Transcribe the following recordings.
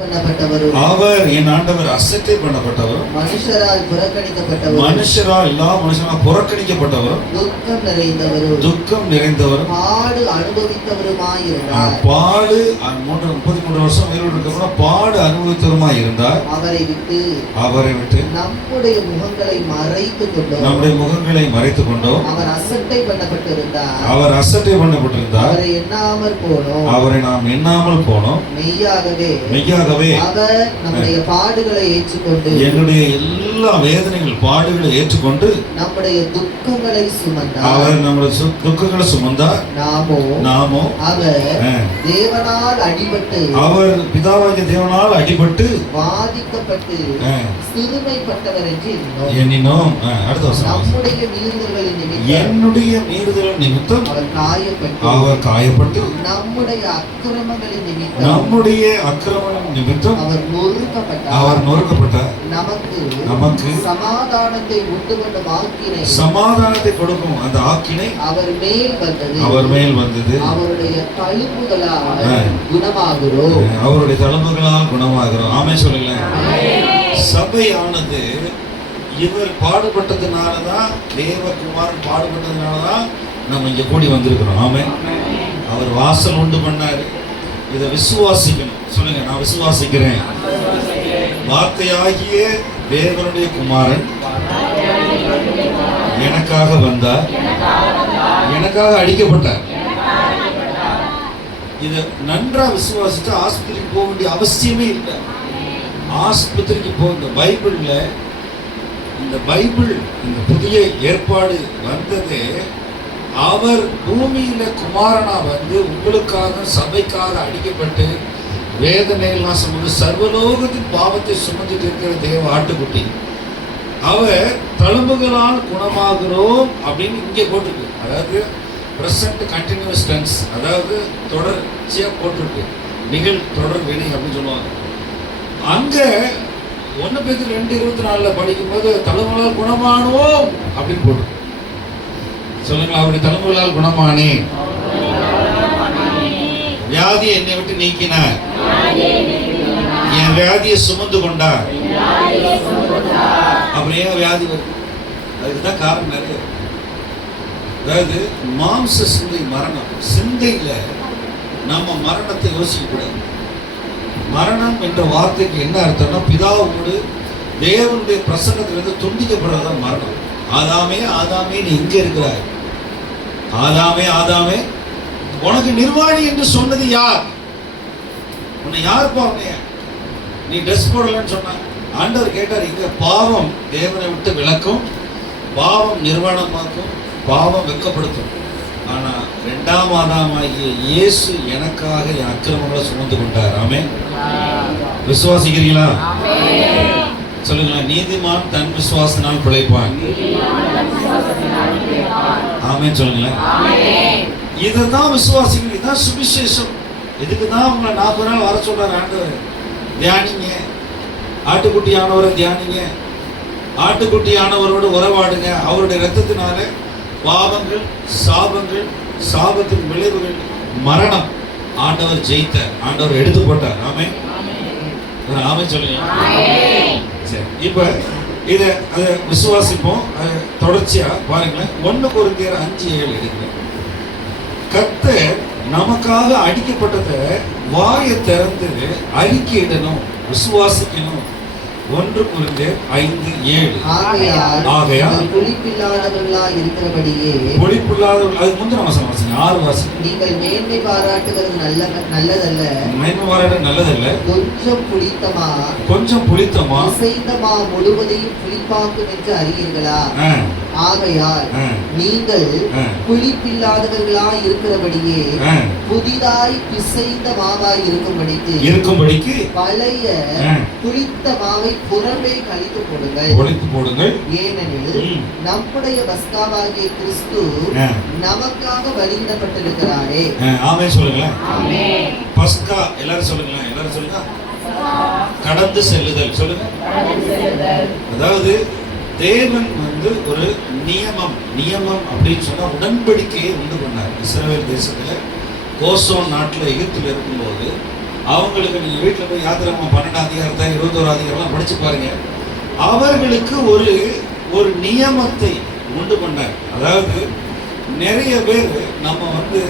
அவர் என் ஆண்டவர் அசட்டை பண்ணப்பட்டவர், மனுஷரால் புறக்கணிக்கப்பட்டவர், மனுஷரால் எல்லா மனுஷரால் புறக்கணிக்கப்பட்டவர், துக்கம் நிறைந்தவர், துக்கம் நிறைந்தவர், பாடு அனுபவித்தவருமாயிருந்தார். பாடு 33 வருஷம் உயிரோடு இருக்க பாடு அனுபவித்தவருமாய் இருந்தார். அவரை விட்டு நம்முடைய முகங்களை மறைத்துக் கொண்டோம், நம்முடைய முகங்களை மறைத்துக் கொண்டோம். அவர் அசட்டை பண்ணப்பட்டிருந்தார், அவர் அசட்டை பண்ணப்பட்டிருந்தார். அவரை எண்ணாமல் போனோம், அவரை நாம் எண்ணாமல் போனோம். மெய்யாகவே அவர் நம்முடைய பாடுகளை ஏற்றுக்கொண்டு, என்னுடைய எல்லா வேதனைகள் பாடுகளை ஏற்றுக்கொண்டு, நம்முடைய துக்கங்களை சுமந்தார். அவர் நம்முடைய துக்கங்களை சுமந்தார். நாமோ அவர் தேவனால் அடிபட்டு, அவர் பிதாவாகிய தேவனால் அடிபட்டு வாதிக்கப்பட்டு சிறுமைப்பட்டவர் என்று எண்ணினோம். அடுத்த வசனம், நம்முடைய மீறுதல்களின் நிமித்தம், என்னுடைய மீறுதல்களின் நிமித்தம் அவர் காயப்பட்டு, நம்முடைய அக்கிரமங்களின் நிமித்தம் அவர் நொறுக்கப்பட்டார். நமக்கு சமாதானத்தை உண்டு பண்ணும் ஆக்கினை, சமாதானத்தை கொடுக்கும் அந்த ஆக்கினை அவர் மேல் வந்தது. அவருடைய தழும்புகளால் குணமாகிறோம். ஆமென் சொல்லுங்க. சபையானது இவர் பாடுபட்டதுனாலதான், தேவகுமாரன் பாடுபட்டதுனாலதான் நம்ம இங்க கூடி வந்திருக்கிறோம். ஆமென். அவர் வாசல் உண்டு பண்ணாரு. இதை விசுவாசிக்கணும். சொல்லுங்க, நான் விசுவாசிக்கிறேன். வார்த்தையாகிய தேவனுடைய குமாரன் எனக்காக வந்தார், எனக்காக அடிக்கப்பட்டார். இதை நன்றா விசுவாசிச்சா ஆஸ்பத்திரிக்கு போக வேண்டிய அவசியமே இல்லை. ஆஸ்பத்திரிக்கு போக இந்த பைபிள் இந்த புதிய ஏற்பாடு வந்ததே அவர் பூமியில குமாரனா வந்து உங்களுக்காக சபைக்காக அடிக்கப்பட்டு வேதனையெல்லாம் சுமந்து சர்வலோகத்தின் பாவத்தை சுமந்துட்டு இருக்கிற தேவ ஆட்டுக்குட்டி. அவர் தழும்புகளால் குணமாகிறோம் அப்படின்னு இங்கே போட்டிருக்கு. அதாவது பிரசன்ட் கண்டினியூஸ் டென்ஸ், அதாவது தொடர்ச்சியா போட்டிருக்கு. நிகழ் தொடர் வினை அப்படின்னு சொல்லுவாங்க. அங்க 1 பேதுரு 2:24 படிக்கும்போது தழும்புகளால் குணமானோம் அப்படின்னு போட்டிருக்கு. சொல்லுங்க, அவருடைய தழும்புகளால் குணமானே, வியாதியை என்னை விட்டு நீக்கினார், என் வியாதியை சுமந்து கொண்டார். அப்புறம் ஏன் வியாதி வருது? அதுக்குதான் காரணம் நிறைய. அதாவது மாம்ச சிந்தை மரணம். சிந்தையில நம்ம மரணத்தை யோசிக்க கூடாது. மரணம் என்ற வார்த்தைக்கு என்ன அர்த்தம்னா, பிதாவோடு தேவனுடைய பிரசன்னத்திலிருந்து துண்டிக்கப்படுறதுதான் மரணம். ஆதாமே நீ இங்க இருக்கிறாய். ஆதாமே உனக்கு நிர்வாணி என்று சொன்னது யார்? உன்னை யாருப்பா உன்னைய நீ ட்ரெஸ் போடலன்னு சொன்ன? ஆண்டவர் கேட்டார். இங்க பாவம் தேவனை விட்டு விளக்கும், பாவம் நிர்வாணமாக்கும், பாவம் வெட்கப்படுத்தும். ஆனா 2ஆம் ஆதாமாகிய இயேசு எனக்காக என் அக்கிரமங்களை சுமந்து கொண்டார். ஆமென். விசுவாசிக்கிறீங்களா? சொல்லுங்களேன். நீதிமான் தன் விசுவாசனால் பிழைப்பான். ஆமென் சொல்லுங்களேன். இதைதான் விசுவாசிகள். இதுதான் சுவிசேஷம். இதுக்குதான் உங்களை 40 நாள் வர சொல்றாரு ஆண்டவர். தியானிங்க, ஆட்டுக்குட்டியானவரை தியானிங்க, ஆட்டுக்குட்டியானவரோடு உறவாடுங்க. அவருடைய இரத்தத்தினால பாவங்கள், சாபங்கள், சாபத்தின் விளைவுகள், மரணம் ஆண்டவர் ஜெயித்தார், ஆண்டவர் எடுத்து போட்டார். ஆமென். ஆமென் சொல்லுங்க. சரி, இப்ப அதை விசுவாசிப்போம். தொடர்ச்சியா பாருங்களேன். 1 கொரிந்தியர் 5:7 எடுக்கிறேன். கர்த்தர் நமக்காக அடிக்கப்பட்டதை வாயை திறந்து அறிக்கையிடணும், விசுவாசிக்கணும். 1 கொரிந்தியர் 5:7. ஆகையால் புளிப்பில்லாதவர்களாய் இருக்கிறபடியே, புளிப்பில்லாதவர்கள், அது முந்தின வசனம் வாசிங்க, 6 வாசிங்க. நீங்கள் மேன்மை பாராட்டுகிறது நல்லதல்ல, மேன்மை பாராட்டுறது நல்லதல்ல, கொஞ்சம் புளித்தமா இசைந்தமா முழுவதையும் புளிப்பாக்கும் என்று அறியீர்களா? ஆகையால் நீங்கள் புளிப்பில்லாதவர்களாய் இருக்கிறபடியே புதிதாய் பிசைந்த மாவாய் இருக்கும்படிக்கு பழைய புளித்த மாவை புறம்பே கழித்து போடுங்கள். ஏனெனில் நம்முடைய பஸ்காவாகிய கிறிஸ்து நமக்காக பலியிடப்பட்டிருக்கிறாரே. ஆமென் சொல்லுங்களேன். பஸ்கா எல்லாரும் சொல்லுங்க. கடந்து செல்லுதல். சொல்லுங்க. அதாவது தேவன் வந்து ஒரு நியமம் அப்படின்னு சொன்னா உடன்படிக்கையை உண்டு பண்ணார். இஸ்ரவேல் தேசத்துல கோசோன் நாட்டில் எகிப்தில் இருக்கும்போது அவங்களுக்கு நீங்க வீட்டுல போய் யாத்திராமம் 12 அதிகாரத்தை 21 அதிகாரம்லாம் படிச்சு பாருங்க. அவர்களுக்கு ஒரு ஒரு நியமத்தை உண்டு பண்ணார். அதாவது நிறைய பேர் நம்ம வந்து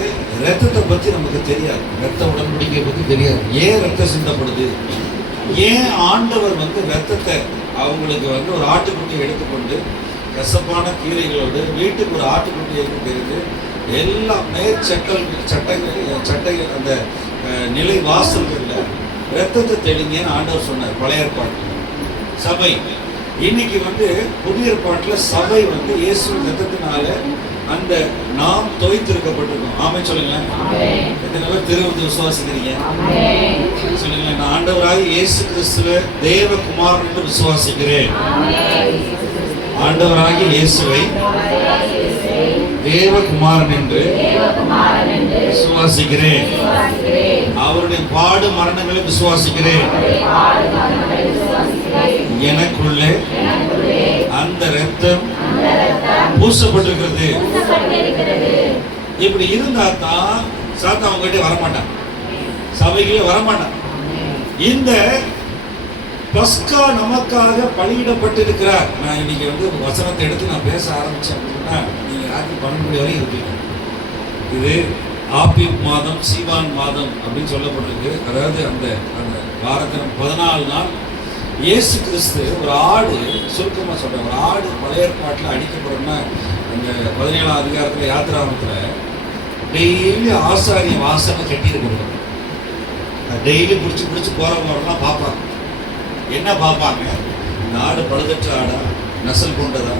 ரத்தத்தை பத்தி நமக்கு தெரியாது, ரத்த உடன்படிக்கை பத்தி தெரியாது. ஏன் ரத்தம் சிந்தப்படுது, ஏன் ஆண்டவர் வந்து ரத்தத்தை அவங்களுக்கு வந்து ஒரு ஆட்டுக்குட்டியை எடுத்துக்கொண்டு கசப்பான கீரைகளோடு வீட்டுக்கு ஒரு ஆட்டுக்குட்டியை தெரிந்து எல்லா சட்டைகள் அந்த நிலை வாசல்களில் ரத்தத்தை தெளிங்கன்னு ஆண்டவர் சொன்னார் பழைய ஏற்பாட்டில். சபை இன்னைக்கு வந்து புதிய ஏற்பாட்டில் சபை வந்து இயேசு ரத்தத்தினால அந்த நாம் தோய்த்திருக்கப்பட்டிருக்கோம். ஆமே சொல்லுங்களேன். எத்தனை பேர் வந்து விசுவாசிக்கிறீங்க சொல்லுங்களேன். நான் ஆண்டவராக இயேசு கிறிஸ்துவ தேவகுமாரன் என்று விசுவாசிக்கிறேன். ஆண்டவராகிய இயேசுவை தேவகுமாரன் என்று விசுவாசிக்கிறேன். அவருடைய பாடு மரணங்களை விசுவாசிக்கிறேன். எனக்குள்ளே அந்த ரத்தம் பூசப்பட்டிருக்கிறது. இப்படி இருந்தா தான் சாத்தா அவங்ககிட்ட வரமாட்டான், சபைகளே வரமாட்டான். இந்த பஸ்கா நமக்காக பலியிடப்பட்டிருக்கிறார். நான் இன்னைக்கு வந்து வசனத்தை எடுத்து நான் பேச ஆரம்பிச்சேன் அப்படின்னா நீங்க ராத்திரி 12 மணி வரையும் இருப்பீங்க. இது ஆபிப் மாதம், சீவான் மாதம் அப்படின்னு சொல்லப்பட்டிருக்கு. அதாவது அந்த அந்த வாரத்தில் 14 நாள் இயேசு கிறிஸ்து ஒரு ஆடு, சுருக்கமாக சொல்கிறேன், ஒரு ஆடு பழைய ஏற்பாட்டில் அடிக்கப்படும்னா அந்த 17ஆம் அதிகாரத்தில் யாத்திராமத்தில் டெய்லி ஆசாரிய வாசனை கட்டியிருக்கிறது. டெய்லி பிடிச்சி போகிறவங்கலாம் பார்ப்பாங்க. என்ன பார்ப்பாங்க, இந்த ஆடு பழுதற்ற ஆடா, நசல் கொண்டதா,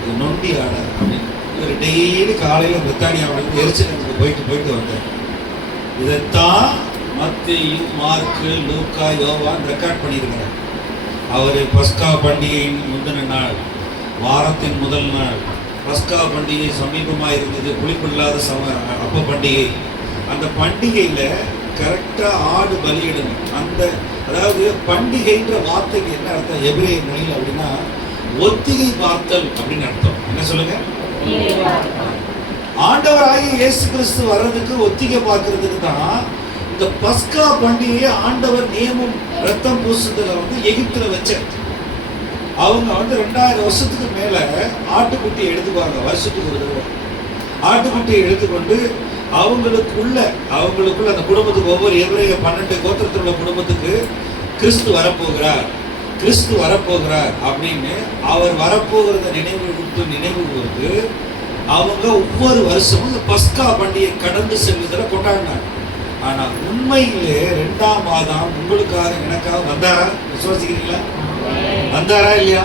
இது நொண்டி ஆடா அப்படின்னு. இவர் டெய்லி காலையில் பிரித்தானியாவிலிருந்து எரிச்சலுக்கு போயிட்டு வந்தார். இதைத்தான் மத்தேயு, மார்க்கு, லூக்கா, யோவான் ரெக்கார்ட் பண்ணியிருக்கிறார். அவர் பஸ்கா பண்டிகையின் முந்தின நாள், வாரத்தின் முதல் நாள், பஸ்கா பண்டிகை சமீபமாக இருந்தது, புளிப்பில்லாத அப்ப பண்டிகை. அந்த பண்டிகையில் கரெக்டாக ஆடு பலியிடணும். அந்த அதாவது பண்டிகைன்ற வார்த்தைக்கு என்ன அர்த்தம் எபிரேய மொழியில் அப்படின்னா ஒத்திகை பார்த்தல் அப்படின்னு அர்த்தம். என்ன சொல்லுங்க? ஆண்டவராகிய இயேசு கிறிஸ்து வர்றதுக்கு ஒத்திகை பார்க்கறதுக்கு தான் இந்த பஸ்கா பண்டிகையை ஆண்டவர் நியமம் ரத்தம் பூசுதல வந்து எகிப்துல வச்சார். அவங்க வந்து 2000 வருஷத்துக்கு மேல ஆட்டுக்குட்டியை எடுத்துக்குவாங்க. வருஷத்துக்கு ஒரு தடவை ஆட்டுக்குட்டியை எடுத்துக்கொண்டு அவங்களுக்குள்ள அந்த குடும்பத்துக்கு, ஒவ்வொரு எபிரேய 12 கோத்திரத்தில் உள்ள குடும்பத்துக்கு கிறிஸ்து வரப்போகிறார் அப்படின்னு அவர் வரப்போகிறத நினைவு கூர்ந்து அவங்க ஒவ்வொரு வருஷமும் இந்த பஸ்கா பண்டிகை கடந்து செல்வதில் கொண்டாடினாங்க. ஆனா உண்மையிலே 2ஆம் மாதம் உங்களுக்காக எனக்காக வந்தாரா? விசுவாசிக்கிறீங்களா? வந்தாரா இல்லையா?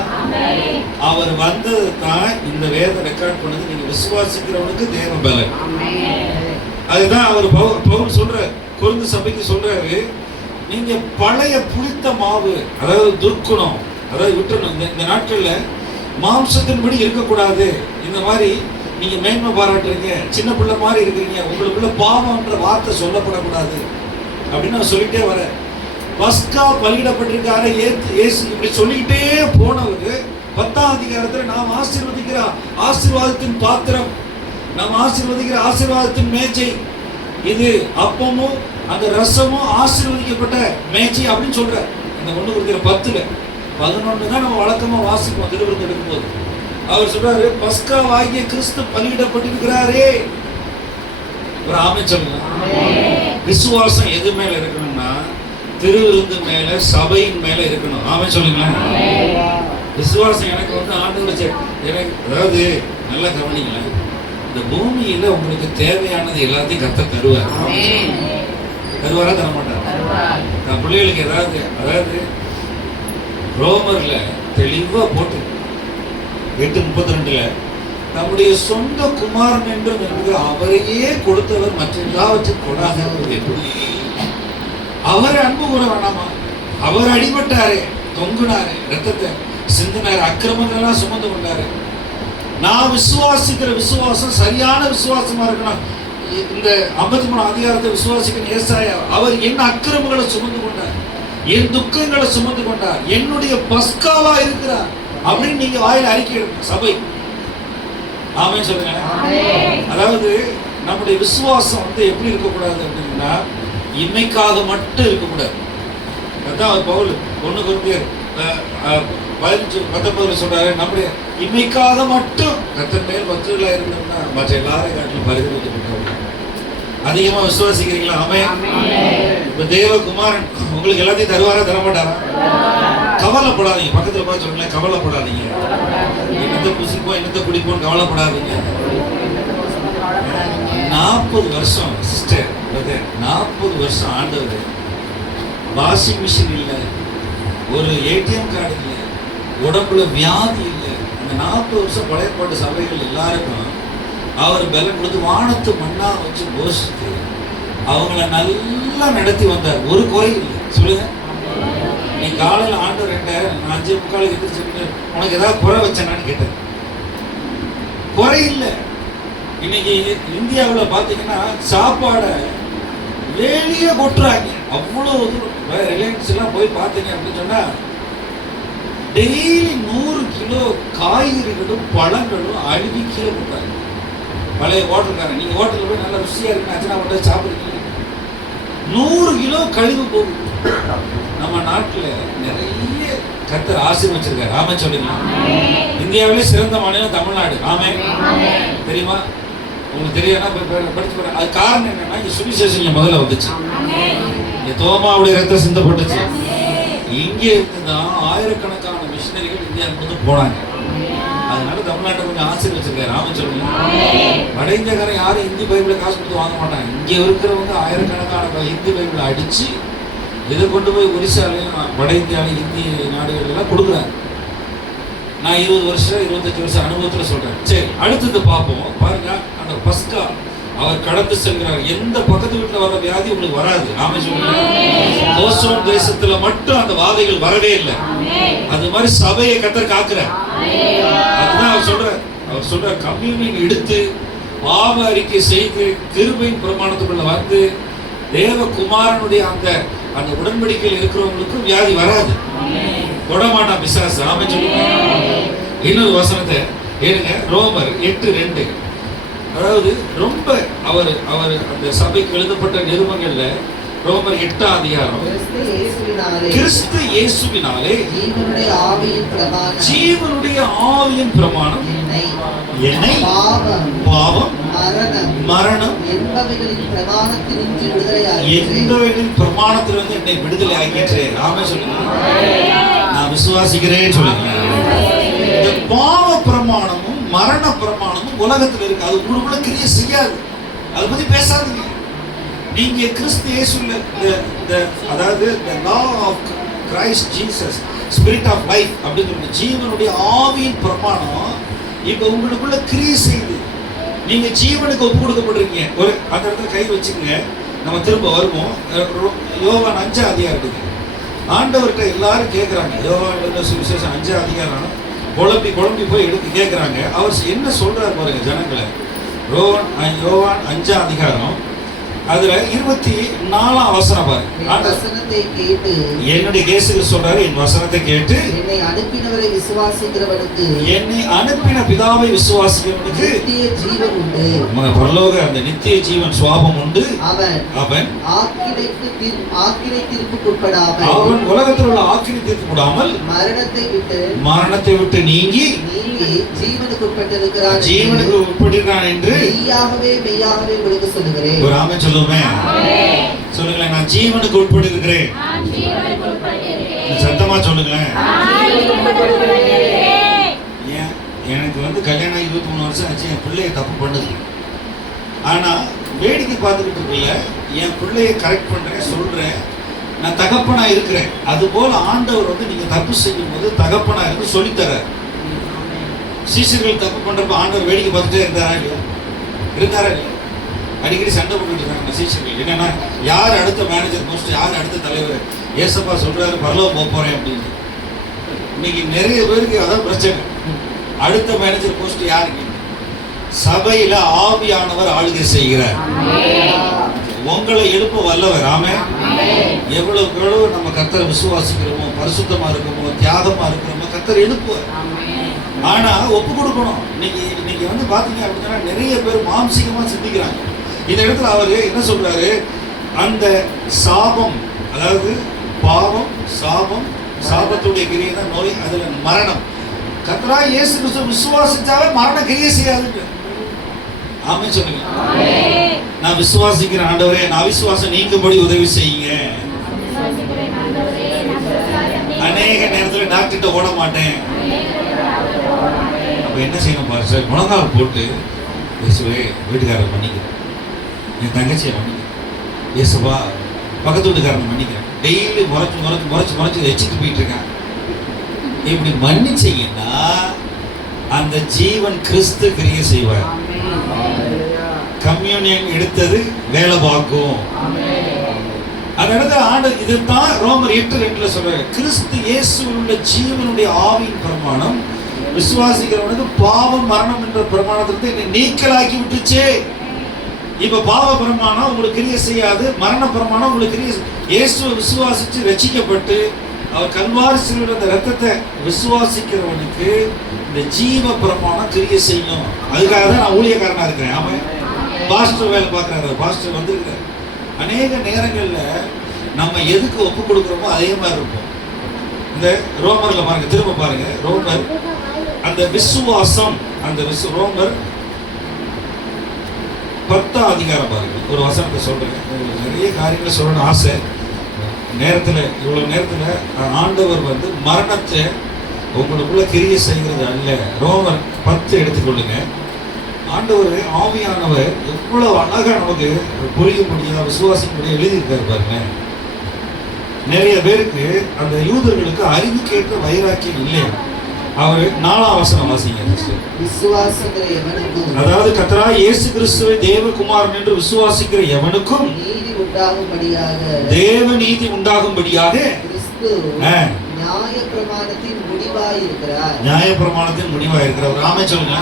அவர் வந்தது தான் இந்த வேதம் ரெக்கார்ட் பண்ணது. நீங்க விசுவாசிக்கிறவனுக்கு தேவ பலன். அதுதான் அவர் பவுல் சொல்றாரு, கொரிந்து சபைக்கு சொல்றாரு, நீங்க பழைய புளித்த மாவு, அதாவது துர்க்குணம், அதாவது விட்டுணும். இந்த நாட்கள்ல மாம்சத்தின்படி இருக்கக்கூடாது. இந்த மாதிரி நீங்க மேன்மை பாராட்டுறீங்க, சின்ன பிள்ளை மாதிரி இருக்கிறீங்க, உங்களுக்குள்ள பாவம்ன்ற வார்த்தை சொல்லப்படக்கூடாது அப்படின்னு நான் சொல்லிட்டே வரேன். பஸ்கா பலியிடப்பட்டிருக்காரு இயேசு இப்படி சொல்லிக்கிட்டே போனவரு 10ஆம் அதிகாரத்தில் நாம் ஆசீர்வதிக்கிற ஆசீர்வாதத்தின் பாத்திரம், நாம் ஆசீர்வதிக்கிற ஆசீர்வாதத்தின் மேஜை, இது அப்பமும் அந்த ரசமும் ஆசீர்வதிக்கப்பட்ட மேஜை அப்படின்னு சொல்றார். இந்த 1 Corinthiயர் 10:11 தான் நம்ம வழக்கமா வாசிப்போம் திருவிருந்து எடுக்கும்போது. அவர் சொல்றாரு, பஸ்கா ஆகிய கிறிஸ்து பலியிடப்பட்டிருக்கிறாரே. ஒரு ஆமே சொல்லுங்க. விசுவாசம் எது மேல இருக்கணும்னா திருவிருந்து மேல, சபையின் மேல இருக்கணும். ஆமே சொல்லுங்களேன். விசுவாசம் எனக்கு வந்து ஆண்டவர் எனக்கு, அதாவது நல்லா கவனிங்களேன், இந்த பூமியில உங்களுக்கு தேவையானது எல்லாத்தையும் கர்த்தர் தருவார். தருவாரா? தர மாட்டார்? நான் பிள்ளைகளுக்கு அதாவது ரோமர்ல தெளிவா போட்டு 8:32 நம்முடைய சொந்த குமாரன் என்று அவரையே கொடுத்தவர் மற்ற எல்லாவற்றையும் கொடாத அவரை அன்பு கூட வேணாமா? அவர் அடிபட்டாரு, தொங்குனாரு, ரத்தத்தை சிந்தினாரு, அக்கிரமங்களெல்லாம் சுமந்து கொண்டாரு. நான் விசுவாசிக்கிற விசுவாசம் சரியான விசுவாசமா இருக்கணும். இந்த 53ஆம் அதிகாரத்தை விசுவாசிக்கிற ஏசாயா, அவர் என்ன அக்கிரமங்களை சுமந்து கொண்டார், என் துக்கங்களை சுமந்து கொண்டார், என்னுடைய பஸ்காவா இருக்கிறார் அப்படின்னு நீங்க வாயில அறிக்கை எடுக்கணும் சபை. ஆமென் சொல்லுங்க. அதாவது நம்முடைய விசுவாசம் வந்து எப்படி இருக்கக்கூடாது அப்படின்னா, இன்மைக்காக மட்டும் இருக்கக்கூடாது. அதான் அவர் பவுல் 1 கொரிந்தியர் 15:19 சொல்றாரு, நம்முடைய இன்மைக்காக மட்டும் கர்த்தர் மேல் பற்றுதலா இருந்தோம்னா மற்ற எல்லாரையும் காட்டிலும் பரிந்துரைக்கப்பட்டவங்க. அதிகமா விசுவாசிக்கிறீங்களா? ஆமென். இப்ப தேவகுமாரன் உங்களுக்கு எல்லாத்தையும் தருவாரா தரமாட்டாரா? கவலைப்படாதீங்க. பக்கத்துல பார்த்து சொல்லுங்களேன், கவலைப்படாதீங்க. என்னத்தை புசிப்போம் என்னத்தை குடிப்போம் கவலைப்படாதீங்க. 40 வருஷம் சிஸ்டர் 40 வருஷம் ஆண்டவர் வாஷிங் மிஷின் இல்லை, ஒரு ஏடிஎம் கார்டு இல்லை, உடம்புல வியாதி இல்லை. அந்த 40 வருஷம் பழையப்பாட்டு சபைகள் எல்லாருக்கும் அவர் பலன் கொடுத்து வானத்து மண்ணா வச்சு போஷித்து அவங்கள நல்லா நடத்தி வந்தார். ஒரு குறை இல்லை. சொல்லுங்க, நீ காலையில் ஆண்டவர் 5:45 எதிர்த்து உனக்கு ஏதாவது குறை வச்சேனான்னு கேட்டேன். குறை இல்லை. இன்னைக்கு இந்தியாவில் பார்த்தீங்கன்னா சாப்பாடை வெளியே கொட்டுறாங்க. அவ்வளோ ரிலையன்ஸ் எல்லாம் போய் பார்த்தீங்க அப்படின்னு சொன்னால் டெய்லி 100 கிலோ காய்கறிகளும் பழங்களும் அழுகி கீழே கொடுத்தாங்க. பழைய ஹோட்டல்காரன், நீங்கள் ஹோட்டலில் போய் நல்லா ருசியாக இருக்குன்னு அச்சனா ஹோட்டல் சாப்பிட்றீங்க, 100 கிலோ கழிவு போகுது. நம்ம நாட்டில் நிறைய கர்த்தர் ஆசீர்வச்சிருக்காரு. ஆமென் சொல்லுங்க. இந்தியாவிலே சிறந்த மாநிலம் தமிழ்நாடு. ஆமென். தெரியுமா? உங்களுக்கு தெரியாதுன்னா படிச்சு போறேன். அது காரணம் என்னன்னா, இங்க சுவிசேஷம் முதல்ல வந்துச்சு, இங்க தோமாவுடைய ரத்தம் சிந்தப்பட்டுச்சு. இங்கே இருந்துதான் ஆயிரக்கணக்கான மிஷினரிகள் இந்தியா இருந்து போனாங்க. அதனால தமிழ்நாட்டை கொஞ்சம் ஆசீர்வச்சிருக்காரு. ஆமென் சொல்லுங்க. வட இந்தியக்காரன் யாரும் இந்தி பைபிளை காசு கொடுத்து வாங்க மாட்டாங்க. இங்க இருக்கிறவங்க ஆயிரக்கணக்கான இந்தி பைபிளை அடிச்சு இதை கொண்டு போய் ஒரிசாலையும் வட இந்தியாவிலும் இந்திய நாடுகள் எல்லாம் கொடுக்குறாங்க. நான் 20 வருஷம் 25 வருஷம் அனுபவத்தில் சொல்றேன். சரி, அடுத்தது பார்ப்போம். பாருங்க, அந்த பஸ்கா அவர் கடந்து செல்கிறார். எந்த பக்கத்து வீட்டில் வர வியாதி உங்களுக்கு வராது. ஆமென் சொல்லுங்க. ஓசோன் தேசத்துல மட்டும் அந்த வாதைகள் வரவே இல்லை. அது மாதிரி சபையை கர்த்தர் காக்குறார். அதுதான் அவர் சொல்றார் கம்யூனியன் எடுத்து பாவ அறிக்கை செய்து கிருபையின் பிரமாணத்துக்குள்ள வந்து தேவகுமாரனுடைய அந்த உடன்படிக்கையில் இருக்கிறவங்களுக்கு வியாதி வராது. தொடமாட்டான் பிசாசு. ஆமென் சொல்லுங்க. இன்னொரு வசனத்தை ஏனுங்க, ரோமர் 8:2. அதாவது ரொம்ப அவர் அந்த சபைக்கு எழுதப்பட்ட நிருபங்கள்ல ரோமர் 8ஆம் அதிகாரம், கிறிஸ்து இயேசுவினாலே ஜீவனுடைய ஆவியின் பிரமாணம் என்னை பாவம் மரணம் என்பவைகளின் பிரமாணத்திலிருந்து என்னை விடுதலை ஆக்கிற்று. ஆமென் சொல்லுங்க. நான் விசுவாசிக்கிறேன் சொல்லுங்க. இந்த பாவ பிரமாணமும் மரண பிரமாணமும் உலகத்தில் இருக்கு. அது உங்களுக்குள்ள கிரியை செய்யாது. அதை பத்தி பேசாதீங்க. நீங்க கிறிஸ்து இயேசுல அதாவது the law of Christ Jesus, spirit of life அப்படிங்கிற ஜீவனுடைய ஆவியின் பிரமாணம் இப்ப உங்களுக்குள்ள கிரியை செய்யுது. நீங்க ஜீவனுக்கு ஒப்பு கொடுக்கப்படுறீங்க. ஒரு அந்த இடத்துல கை வச்சுங்க. நம்ம திரும்ப வருவோம். யோவான் 5ஆம் அதிகாரம். ஆண்டவர்கிட்ட எல்லாரும் கேட்குறாங்க. யோவான் சுவிசேஷம் 5ஆம் அதிகாரம் குழம்பி போய் எடுத்து கேட்குறாங்க. அவர் என்ன சொல்றாரு பாருங்க ஜனங்களை. யோவான் 5ஆம் அதிகாரம் அதுல 24ஆம் வசனம் பாருங்க. என்னுடைய கேசுக்கு சொல்றாரு, என் வசனத்தை கேட்டு என்னை அனுப்பினவரை விசுவாசிக்கிறவனுக்கு, என்னை அனுப்பின பிதாவை விசுவாசிக்கிறவனுக்கு நித்திய ஜீவன் உண்டு. பரலோக அந்த நித்திய ஜீவன் சுவாபம் உண்டு. அவன் ஆக்கினை தீர்ப்புக்குட்படாமல், அவன் உலகத்தில் உள்ள ஆக்கினை தீர்ப்புப்படாமல் மரணத்தை விட்டு நீங்கி ஜீவனுக்கு உட்பட்டிருக்கிறான். ஜீவனுக்கு உட்பட்டிருக்கிறான் என்று மெய்யாகவே உங்களுக்கு சொல்லுகிறேன். ஒரு ஆமென் சொல்லுமே. சொல்லுங்களேன், நான் ஜீவனுக்கு உட்பட்டு இருக்கிறேன். சத்தமா சொல்லுங்களேன். எனக்கு கல்யாணம் 23 வருஷம் ஆச்சு. என் பிள்ளைய தப்பு பண்ணுது. ஆனா வேடிக்கை பார்த்துக்கிட்டு இருக்கல, என் பிள்ளைய கரெக்ட் பண்றேன், சொல்றேன், நான் தகப்பனா இருக்கிறேன். அது போல ஆண்டவர் நீங்க தப்பு செய்யும் போது தகப்பனா இருந்து சொல்லித்தரார். சீசர்கள் தப்பு பண்றப்ப ஆண்டவர் வேடிக்கை பார்த்துட்டே இருந்தாரா இல்லையா? அடிக்கடி சண்டை போட்டுட்டு இருக்காங்க சீசர்கள். என்னன்னா, யார் அடுத்த மேனேஜர் போஸ்ட், யார் அடுத்த தலைவர். ஏசப்பா சொல்றாரு பரலோகம் போறேன் அப்படின்னு. இன்னைக்கு நிறைய பேருக்கு அதான் பிரச்சனை. அடுத்த மேனேஜர் போஸ்ட் யாருக்கு? சபையில ஆவியானவர் ஆளுகை செய்கிறார். உங்களை எழுப்ப வல்லவர். ஆமென். எவ்வளவு நம்ம கர்த்தரை விசுவாசிக்கிறோமோ, பரிசுத்தமா இருக்கிறோமோ, தியாகமா இருக்கிறோமோ, கர்த்தர் எழுப்புவார். ஆனா ஒப்பு கொடுக்கணும். இன்னைக்கு பாத்தீங்க அப்படின்னா நிறைய பேர் மாம்சீகமா சிந்திக்கிறாங்க. இந்த இடத்துல அவர் என்ன சொல்றாரு, அந்த சாபம், அதாவது பாவம், சாபம், சாபத்துடைய கிரியை தான் நோய், அதுல மரணம். கர்த்தராகிய இயேசு கிறிஸ்துவை விசுவாசிச்சாவே மரண கிரியை செய்யாது. ஆமென் சொல்லுங்க. நான் விசுவாசிக்கிறேன் ஆண்டவரே, நான் அவிசுவாசம் நீங்கும்படி உதவி செய்யுங்க. அநேக நேரத்தில் டாக்டர்கிட்ட ஓட மாட்டேன். அப்ப என்ன செய்யணும் பாஸ்டர்? முழங்கால் போட்டு இயேசுவே வீட்டுக்காரரை மன்னிக்கிறேன், என் தங்கச்சியை மன்னிக்கிறேன், இயேசுவா பக்கத்து வீட்டுக்காரனை மன்னிக்கிறேன், டெய்லி முறைச்சு வச்சுட்டு போயிட்டு இருக்கேன். இப்படி மன்னிச்சீங்கன்னா அந்த ஜீவன் கிறிஸ்து கிரியை செய்வார். கம்யூனியன் எடுத்தது வேலை பார்க்கும். அந்த இடத்துல ஆண்டவர் இதுதான் ரோமர் 8:2 சொல்றாரு, கிறிஸ்து இயேசுவில் உள்ள ஜீவனுடைய ஆவியின் பிரமாணம் விசுவாசிக்கிறவனுக்கு பாவம் மரணம் என்ற பிரமாணத்திலிருந்து என்னை நீக்கலாக்கி விட்டுச்சே. இப்ப பாவ பிரமாணம் உங்களுக்கு கிரியை செய்யாது, மரண பிரமாணம் உங்களுக்கு கிரியை. இயேசுவை விசுவாசிச்சு ரட்சிக்கப்பட்டு அவர் கல்வாரி சிலுவையில் அந்த ரத்தத்தை விசுவாசிக்கிறவனுக்கு இந்த ஜீவ பிரமாணம் கிரியை செய்யும். அதுக்காக தான் நான் ஊழியக்காரனா இருக்கிறேன். ஆமா, பாஸ்டர் வேலை பார்க்குறாரு, பாஸ்டர் வந்திருக்காரு. அநேக நேரங்கள்ல நம்ம எதுக்கு ஒப்பு கொடுக்குறோமோ அதே மாதிரி இருக்கும். இந்த ரோமர்ல பாருங்க, திரும்ப பாருங்க, ரோமர் அந்த விசுவாசம், அந்த ரோமர் 10ஆம் அதிகாரம் பாருங்க, ஒரு வசனத்தை சொல்றேன். நிறைய காரியங்களை சொல்லணும்னு ஆசை. நேரத்தில் இவ்வளவு நேரத்தில் ஆண்டவர் வந்து மரணத்தை உங்களுக்குள்ள கிரியை செய்கிறது அல்ல. ரோமர் 10 எடுத்துக்கொள்ளுங்க. ஆண்டவர் ஆவியானவர் எவ்வளவு அழகா நமக்கு புரிய முடியும், விசுவாசிக்க முடியும் எழுதியிருக்காரு பாருங்க. நிறைய பேருக்கு அந்த யூதர்களுக்கு அறிவுக்கேற்ற வைராக்கியம் இல்லையா. அவர் 4ஆம் வசனம் வாசிங்க. அதாவது கர்த்தராகிய இயேசு கிறிஸ்துவை தேவகுமாரன் என்று விசுவாசிக்கிற எவனுக்கும் தேவ நீதி உண்டாகும்படியாக நியாயப்பிரமாணத்தின் முடிவாய் இருக்கிறார். நியாயப்பிரமாணத்தின் முடிவாய் இருக்கிறார். ஆமென் சொல்லுங்க.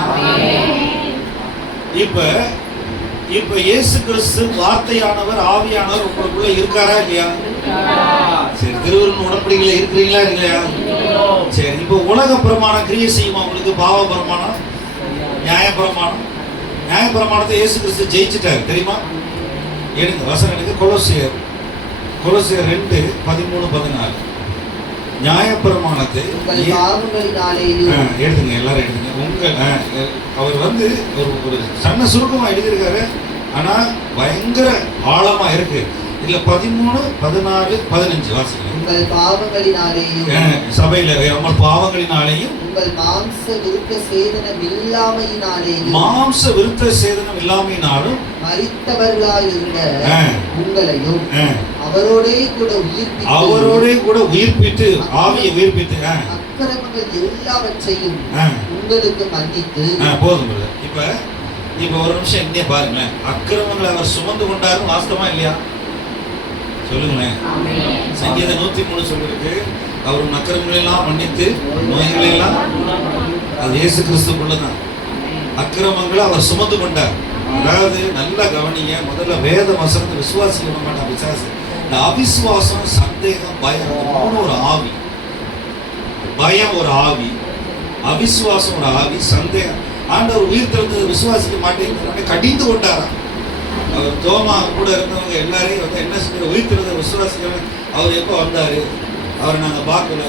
இப்ப இயேசு கிறிஸ்து வார்த்தையானவர் ஆவியானவர் உங்களுக்குள்ள இருக்காரா இல்லையா? சரி, திருவருள் உடன்படிக்கையில இருக்கிறீங்களா இல்லையா? சரி, இப்ப உலக பிரமாணம் கிரியை செய்யுமா உங்களுக்கு? பாவ பிரமாணம், நியாய பிரமாணம். நியாய பிரமாணத்தை இயேசு கிறிஸ்து ஜெயிச்சிட்டாரு தெரியுமா? எடுங்க வசனம் எடுங்க. கொலோசியர் 2:13-14. நியாயப்பிரமாணத்தை எடுத்துங்க, எல்லாரும் எடுத்துங்க. அவர் வந்து ஒரு சன்ன சுருக்கமா எழுதியிருக்காரு, ஆனா பயங்கர ஆழமா இருக்கு. இதுல 13, 14, 15 வாசிக்கலாம். உங்கள் பாவங்களினாலேயும் சபையில உங்கள் பாவங்களினாலேயும் உங்கள் மாம்ச விருத்த சேதனம் இல்லாமையினாலேயும் மரித்தவர்களாயிருந்த உங்களையும் அவரோடே கூட உயிர்ப்பித்து ஆவியை உயிர்ப்பித்து அக்கிரமங்கள் எல்லாவற்றையும் உங்களுக்கு மன்னித்து. போதும். இப்ப ஒரு நிமிஷம் என்ன பாருங்களேன். அக்கிரமங்களை அவர் சுமந்து கொண்டாரு, வாஸ்தவமா இல்லையா? சொல்லுங்களேன். சங்கீதம் 103 சொல்லிருக்கு, அவர் அக்கிரமங்களை எல்லாம் மன்னித்து நோய்களை எல்லாம். அது இயேசு கிறிஸ்துக்குள்ளதான். அக்கிரமங்களை அவர் சுமந்து கொண்டார். அதாவது நல்லா கவனிங்க. முதல்ல வேத வசனத்தை விசுவாசிக்க மாட்டான் விசுவாசி. இந்த அவிசுவாசம், சந்தேகம், பயம், ஒரு ஆவி. பயம் ஒரு ஆவி, அவிசுவாசம் ஒரு ஆவி, சந்தேகம். ஆண்டவர் உயிர் திறந்தது விசுவாசிக்க மாட்டேங்கிறாங்க, கடிந்து கொண்டாராம். அவர் தோமா கூட இருந்தவங்க எல்லாரையும் வந்து என்ன செஞ்ச உயிர் திறந்த விசுவாசிக்கிறவங்க. அவர் எப்போ வந்தாரு? அவரை நாங்கள் பார்க்கல.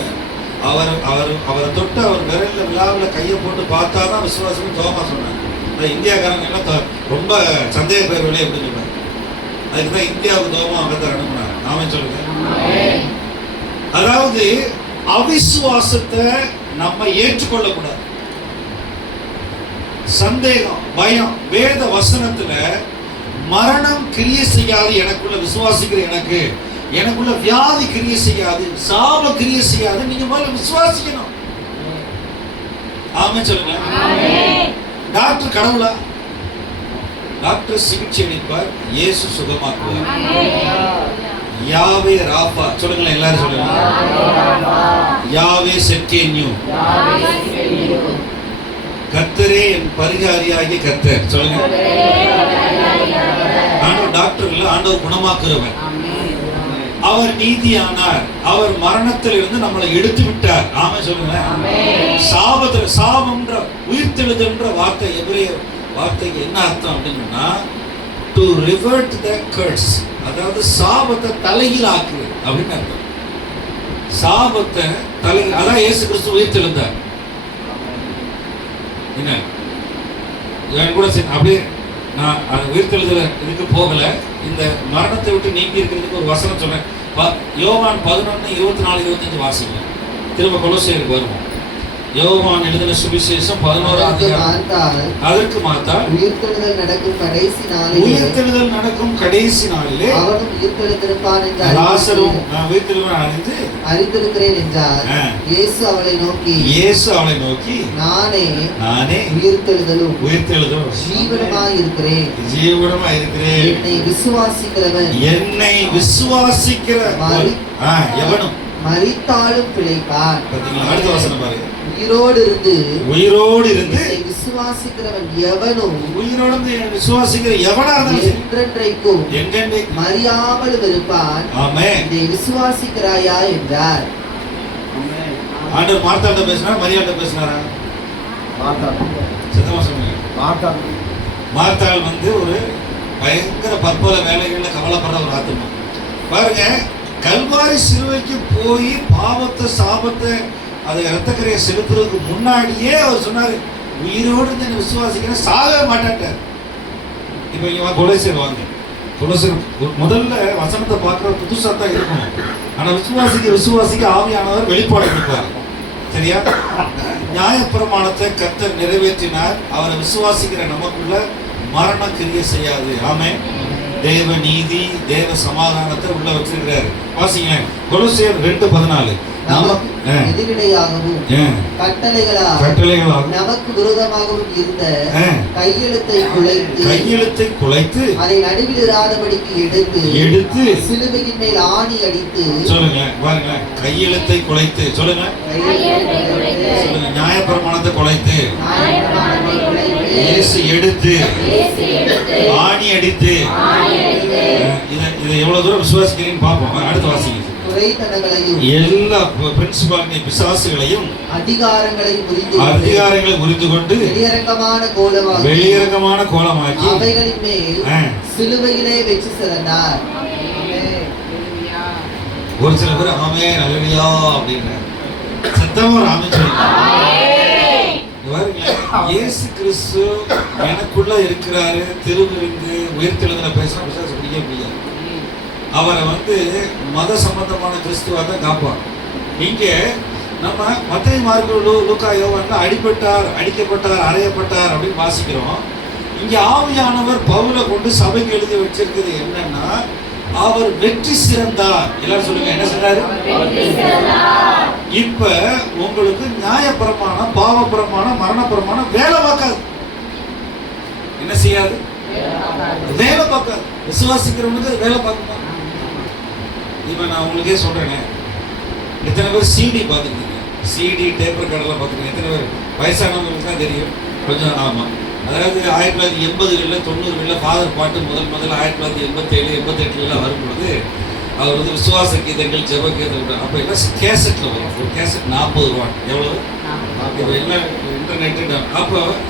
அவரை தொட்டு அவர் விரல்ல விழாவில் கையை போட்டு பார்த்தா தான் விசுவாசம் தோமா சொன்னாங்க. இந்தியாக்காரங்க எல்லாம் ரொம்ப சந்தேக பேர் விலை அப்படின்னு சொன்னாங்க. அதுக்கு தான் இந்தியாவுக்கு தோமா அங்கத்தை அனுப்புனாங்க. ஆமென் சொல்லுங்க. அதாவது அவிசுவாசத்தை நம்ம ஏற்றுக்கொள்ளக்கூடாது. சந்தேகம், பயம். வேத வசனத்துல மரணம் கிரியை செய்யாது எனக்குள்ள, விசுவாசிக்கிற எனக்குள்ள வியாதி கிரியை செய்யாது, சாப கிரியை செய்யாது. நீங்க முதல்ல விசுவாசிக்கணும். ஆமென் சொல்லுங்க. டாக்டர் கடவுளா? டாக்டர் சிகிச்சை அளிப்பார், இயேசு சுகமாக்குவார். யாவே ராஃபா சொல்லுங்களேன், எல்லாரும் சொல்லுங்க. யாவே செக்கேன்யூ, கர்த்தரே என் பரிகாரியாகிய கர்த்தர். சொல்லுங்க. ஆண்டவர் டாக்டர் இல்ல, ஆண்டவர் குணமாக்குறவன். அவர் நீதியானார், அவர் மரணத்தில் இருந்து நம்மளை எடுத்து விட்டார். ஆமென் சொல்லுங்க. சாபம்ன்ற உயிர்த்தெழுதல்ன்ற வார்த்தை, எபிரேய வார்த்தைக்கு என்ன அர்த்தம் அப்படின்னா, டு ரிவர்ட் த கர்ஸ், அதாவது சாபத்தை தலைகீழாக்கு அப்படின்னு அர்த்தம். சாபத்தை தலைகீழ், அதான் இயேசு கிறிஸ்து உயிர்த்தெழுந்தார். என்ன என் கூட அப்படியே நான் அது உயிர்த்தெழுதல இதுக்கு போகல, இந்த மரணத்தை விட்டு நீங்கி இருக்கிறதுக்கு ஒரு வசனம் சொன்னேன். யோவான் 11:24-25 வாசிங்க. திரும்ப கொலோசியருக்கு வருவோம். யோவான் எழுதின சுவிசேஷம் 11 அதற்கு மாத்தால் உயிர்த்தெழுதல் நடக்கும் கடைசி நாளிலே அவனும் உயிர்த்தெழுந்திருப்பான் என்று லாசரும் உயிர்த்தெழுவான் அறிந்து அறிந்திருக்கிறேன் என்றார். இயேசு அவளை நோக்கி நானே உயிர்த்தெழுதலும் ஜீவனுமாய் இருக்கிறேன். என்னை விசுவாசிக்கிற எவனும் மரித்தாலும் பிழைப்பான். அடுத்த வசனம் பாருங்க. உயிரோடு இருந்து விசுவாசிக்கிறவன் எவனும் விசுவாசிக்கிற எவனா என்றென்றைக்கும் மறியாமல் இருப்பான். இதை விசுவாசிக்கிறாயா என்றார். ஆண்டவர் மார்த்தாள்கிட்ட பேசினாரா மரியாள்கிட்ட பேசினாரா? மார்த்தாள் வந்து ஒரு பயங்கர பற்பல வேலைகள்ல கவலைப்படுற ஒரு ஆத்மா. பாருங்க, கல்வாரி சிலுவைக்கு போய் பாவத்தை சாபத்தை அதை இரத்தக்கரையை செலுத்துறதுக்கு முன்னாடியே அவர் சொன்னார், உயிரோடு என்ன விசுவாசிக்கிறேன், சாகவே மாட்டாட்டார். இப்போ இங்க கொலோசியர் வாங்க. கொலோசியர் முதல்ல வசனத்தை பார்க்குற புதுசாக தான் இருக்கணும். ஆனால் விசுவாசிக்க ஆவியானவர் வெளிப்பாடு கொடுப்பார். சரியா? நியாயப்பிரமாணத்தை கர்த்தர் நிறைவேற்றினார். அவரை விசுவாசிக்கிற நமக்குள்ள மரண கிரியை செய்யாது. ஆமென். தேவ நீதி தேவ சமாதானத்தை உள்ள வச்சிருக்கிறாரு. வாசிங்க கொலோசியர் 2:14. எதிரிடையாகவும் கட்டளைகளால் நமக்கு விரோதமாகவும் இருந்த கையெழுத்தை குலைத்து அதை நடுவில் இராதபடிக்கு எடுத்து சிலுவையின் மேல் ஆணி அடித்து. சொல்லுங்க பாருங்க, கையெழுத்தை குலைத்து சொல்லுங்க. நியாயப்பிரமாணத்தை குலைத்து இயேசு எடுத்து ஆணி அடித்து. இதை எவ்வளவு தூரம் விசுவாசிக்கிறீங்கன்னு பார்ப்போம். அடுத்து வாசிங்க. எல்லா பிரின்சிபாலிட்டி பிசாசுகளையும் அதிகாரங்களை புரிந்து கொண்டு வெளியரங்கமான கோலமாக்கி அவைகளின் மேல் சிலுவையிலே வெற்றி சிறந்தார். ஒரு சில பேர் ஆமென் அல்லேலூயா அப்படின்றாங்க. சத்தமா ஆமென் சொல்லுங்க. இயேசு கிறிஸ்து எனக்குள்ள இருக்கிறாரு, திருவிருந்து உயிர்த்தெழுதல பேசினா பிசாசு பிடிக்க முடியாது. அவரை வந்து மத சம்பந்தமான கிறிஸ்துவா தான் காப்பார். இங்க நம்ம மத்தேயு மார்க்கு லூக்கா யோவான்ல அடிக்கப்பட்டார் அறையப்பட்டார் அப்படின்னு வாசிக்கிறோம். இங்க ஆவியானவர் பவுலை கொண்டு சபைக்கு எழுதி வச்சிருக்கிறது என்னன்னா, அவர் வெற்றி சிறந்தார். எல்லாரும் சொல்லுங்க, என்ன சொன்னாரு? இப்ப உங்களுக்கு நியாயப்பிரமாணம் பாவப்பிரமாணம் மரணப்பிரமாணம் வேலை பார்க்காது. என்ன செய்யாது? வேலை பார்க்காது. விசுவாசிக்கிறவங்களுக்கு வேலை பார்க்கணும். இப்ப நான் உங்களுக்கே சொல்றேங்க, எத்தனை பேர் சிடி பார்த்துருக்கீங்க? சிடி டேப் ரெக்கார்டெல்லாம் பார்த்துருக்கீங்க? எத்தனை பேர்? வயசானவங்களுக்கு தான் தெரியும் கொஞ்சம். ஆமாம், அதாவது 1980களில் 90களில் ஃபாதர் பாட்டு முதல்ல 1987 88 வரும்பொழுது அவர் வந்து விசுவாச கீதங்கள் ஜெப கீதங்கள் அப்போ எல்லாம் கேசட்டில் வரும். ஒரு கேசட் 40 ரூபா. எவ்வளோ? இப்போ எல்லாம் இன்டர்நெட்டு.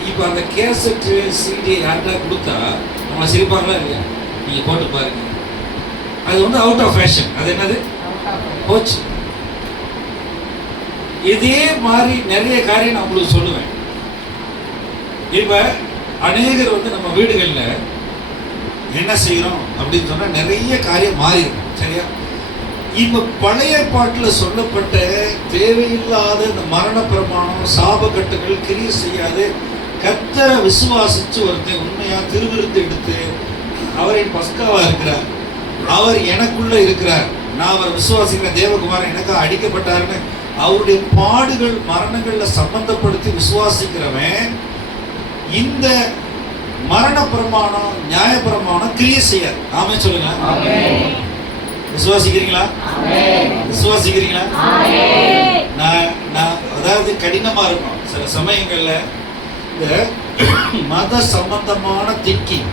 இப்போ அந்த கேசட்டு சிடி யார்கிட்ட கொடுத்தா நம்ம சிரிப்பாங்களா இல்லையா? நீங்கள் போட்டு பாருங்க. அது வந்து அவுட் ஆஃப் ஃபேஷன். அது என்னது? போச்சு. இதே மாதிரி நிறைய காரியம் நான் உங்களுக்கு சொல்லுவேன். இப்போ அநேகர் வந்து நம்ம வீடுகளில் என்ன செய்கிறோம் அப்படின்னு சொன்னால் நிறைய காரியம் மாறி இருக்கும். சரியா? இப்போ பழைய பாட்டில் சொல்லப்பட்ட தேவையில்லாத இந்த மரண பிரமாணம் சாபக்கட்டுகள் கிரியை செய்யாது கர்த்தரை விசுவாசித்து ஒருத்தன் உண்மையாக திருவிருந்து எடுத்து அவரின் பஸ்காவாக இருக்கிறார், அவர் எனக்குள்ள இருக்கிறார், நான் அவரை விசுவாசிக்கிற தேவகுமாரன் எனக்காக அடிக்கப்பட்டாருன்னு அவருடைய பாடுகள் மரணங்கள்ல சம்பந்தப்படுத்தி விசுவாசிக்கிறவன் இந்த மரண பிரமாணம் நியாய பிரமாணம் கிரியை செய்யாது. ஆமென் சொல்லுங்க. விசுவாசிக்கிறீங்களா? விசுவாசிக்கிறீங்களா? நான் அதாவது கடினமா இருக்கும் சில சமயங்கள்ல இந்த மத சம்பந்தமான திங்கிங்,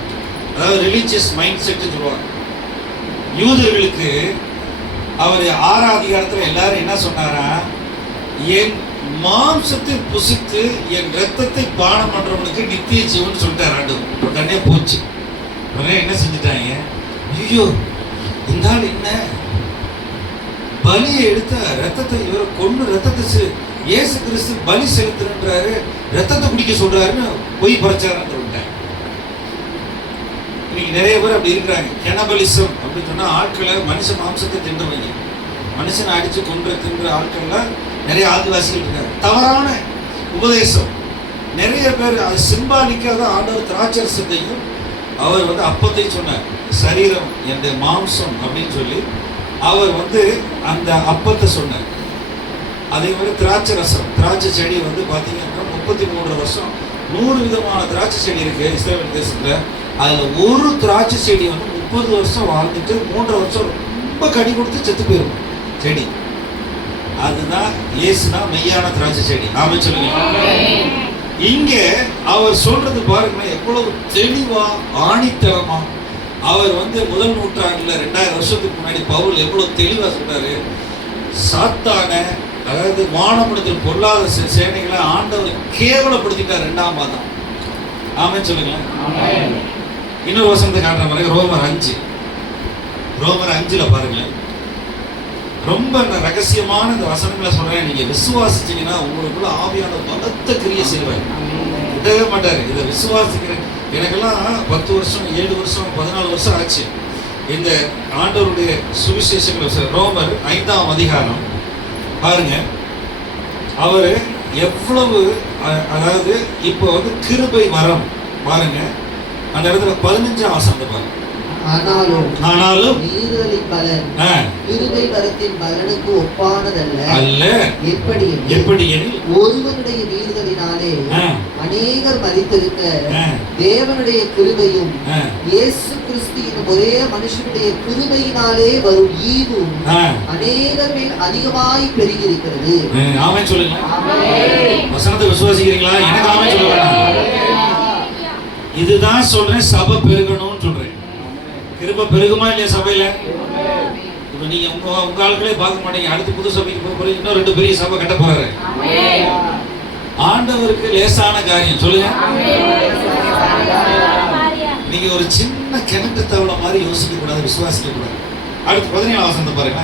அதாவது ரிலீஜியஸ் மைண்ட் செட் சொல்லுவாங்க. யூதர்களுக்கு அவர் 6ஆம் அதிகாரத்தில் எல்லாரும் என்ன சொன்னாரா, என் மாம்சத்தை புசித்து என் ரத்தத்தை பானம் பண்றவனுக்கு நித்திய ஜீவன் சொல்லிட்டார். ஆண்டவர் தனியா போச்சு. உடனே என்ன செஞ்சுட்டாங்க, ஐயோ இந்த ஆள் என்ன பலியை எடுத்த ரத்தத்தை இவர் கொண்டு ரத்தத்தை இயேசு கிறிஸ்து பலி செலுத்துறாரு, ரத்தத்தை குடிக்க சொல்றாருன்னு பொய் பறைச்சாரான்னு சொல்லிட்டாங்க. இன்னைக்கு நிறைய பேர் அப்படி இருக்கிறாங்க. கெனபலிசம் அப்படின்னு சொன்னா ஆட்களை மனுஷ மாம்சத்தை தின்றவங்க, மனுஷனை அடிச்சு கொன்று தின்ற ஆட்கள்லாம் நிறைய ஆதிவாசிகள் இருக்காங்க. தவறான உபதேசம் நிறைய பேர். அது சிம்பாலிக்காக தான் ஆண்டவர் திராட்சரசத்தையும் அவர் வந்து அப்பத்தை சொன்னார், சரீரம் என்னுடைய மாம்சம் அப்படின்னு சொல்லி அவர் வந்து அந்த அப்பத்தை சொன்னார். அதே மாதிரி திராட்சை ரசம், திராட்சை செடி வந்து பார்த்தீங்கன்னா 33 வருஷம் 100 விதமான திராட்சை செடி இருக்கு இஸ்ரேல் தேசத்தில். அதில் ஒரு திராட்சை செடி வந்து 30 வருஷம் வாழ்ந்துட்டு 3 வருஷம் ரொம்ப கனி கொடுத்து செத்து போயிடும் செடி. அதுதான் இயேசுனா மெய்யான திராட்சை செடி. ஆமே சொல்லுங்க. இங்கே அவர் சொல்றது பாருங்க எவ்வளவு தெளிவா ஆணித்தரமா. அவர் வந்து முதல் நூற்றாண்டுல 2000 வருஷத்துக்கு முன்னாடி பவுல் எவ்வளவு தெளிவா சொல்றாரு. சாத்தான, அதாவது வானமண்டலத்தில் பொருளாதார சேனைகளை ஆண்டவர் கேவலப்படுத்திட்டார் 2ஆம் மாதம். ஆமே சொல்லுங்க. இன்னொரு வசனத்தை காட்டுற மாதிரி ரோமர் 5 பாருங்க. ரொம்ப ரகசியமான இந்த வசனங்களை சொல்றேன். நீங்க விசுவாசிச்சீங்கன்னா உங்களுக்குள்ள ஆவியான பலத்த கிரியை செய்வார், விடவே மாட்டாரு. இதை விசுவாசிக்கிற எனக்கெல்லாம் 10 வருஷம் 7 வருஷம் 14 வருஷம் ஆச்சு இந்த ஆண்டவருடைய சுவிசேஷங்களை. ரோமர் 5ஆம் அதிகாரம் பாருங்க. அவரு எவ்வளவு, அதாவது இப்போ வந்து கிருபை வரம் பாருங்க, அந்த இடத்துல 15ஆம் வசனத்தை பாருங்க. ஆனாலும் மீறுதலின் பலன் கிருபை வரத்தின் பலனுக்கு ஒப்பானதல்ல. அல்ல. எப்படி ஒருவனுடைய மீறுதலினாலே அநேகர் மரித்திருக்க தேவனுடைய கிருபையும் இயேசு கிறிஸ்துவின் ஒரே மனுஷனுடைய கிருபையினாலே வரும் ஈவும் அநேகர் மேல் அதிகமாய் பெருகி இருக்கிறது. ஆமென் சொல்லுங்க. வசனத்தை விசுவாசிக்கிறீங்களா? எனக்கு ஆமென் சொல்லுங்க. இதுதான் சொல்றேன், சபை பெருகணும்னு சொல்றேன். கிருபை பெருகுமா இல்லையா சபையில? இப்ப நீங்க உங்க ஆட்களே பார்க்க மாட்டீங்க. அடுத்து புது சபைக்கு போக போறீங்க, இன்னும் 2 பெரிய சபை கட்ட போறாரு. ஆண்டவருக்கு லேசான காரியம் சொல்லுங்க. நீங்க ஒரு சின்ன கிணற்று தவளை மாதிரி யோசிக்க கூடாது, விசுவாசிக்க கூடாது. அடுத்து 17ஆம் வசனத்தை பாருங்க.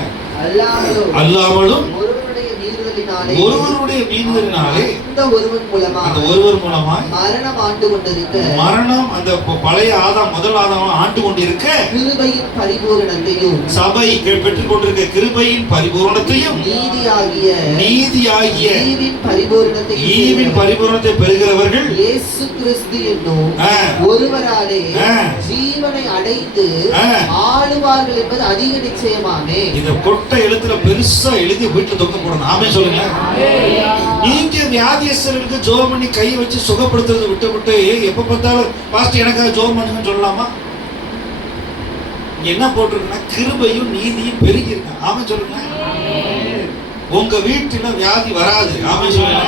அல்லாமலும் ஒருவருடைய மீறுதலினாலே அந்த ஒருவர் மூலமாய் மரணம் ஆண்டு கொண்டிருக்க, மரணம் அந்த பழைய ஆதாம் முதல் ஆதாம் ஆண்டு கொண்டிருக்க கிருபையின் பரிபூரணத்தையும் சபை பெற்றுக் கொண்டிருக்க கிருபையின் பரிபூரணத்தையும் நீதியாகிய ஈவின் பரிபூரணத்தை பெறுகிறவர்கள் இயேசு கிறிஸ்து என்னும் ஒருவராலே ஜீவனை அடைந்து ஆளுவார்கள் என்பது அதிக நிச்சயமாமே. இத கொட்ட எழுத்துல பெருசா எழுதி வீட்டுல தொங்க போடணும். ஆமே சொல்லுங்க. நீங்க வியாதியஸ்தர்களுக்கு ஜெபம் பண்ணி கை வச்சு சுகப்படுத்துறதை விட்டு எப்ப பார்த்தாலும் பாஸ்டர் எனக்காக ஜெபம் பண்ணுங்கன்னு சொல்லலாமா? என்ன போட்டிருக்குன்னா கிருபையும் நீதியும் பெருகி இருக்கு. ஆமே சொல்லுங்க. உங்க வீட்டுல வியாதி வராது. ஆமே சொல்லுங்க.